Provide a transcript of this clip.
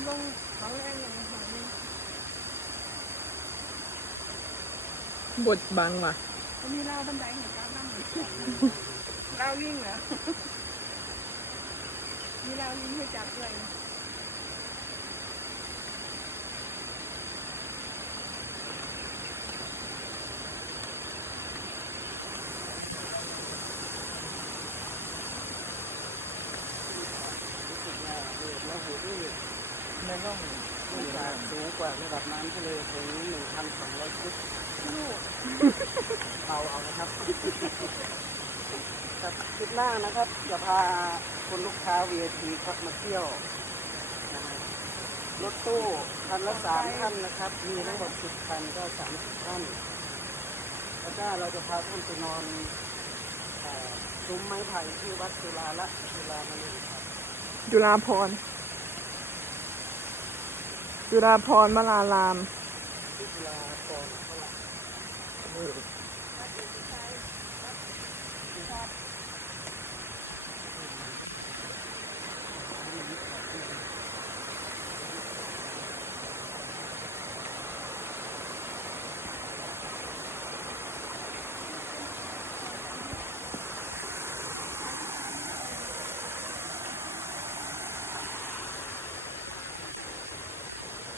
ำลงเขาแรงอย่างนี้บดบังว่ะเขามีราวบันไดเหมือนกันนั่งราวลิงเหรอมีราวลิงให้จับด้วยในร่องมันจะสูงกว่าระดับน้ำทะเลถึง 1,200 ฟุตเอานะครับครับคลิปหน้านะครับจะพาคนลูกค้า VIP ครับมาเที่ยวรถตู้คันละ3 ท่านนะครับมีทั้งหมด10 คันก็30 ท่านแล้วก็เราจะพาท่านไปนอนซุ้มไม้ไผ่ที่วัดจุฬาละจุฬามณีครับ จุฬาภรณ์จุฬาภรณ์วราราม ที่จุฬา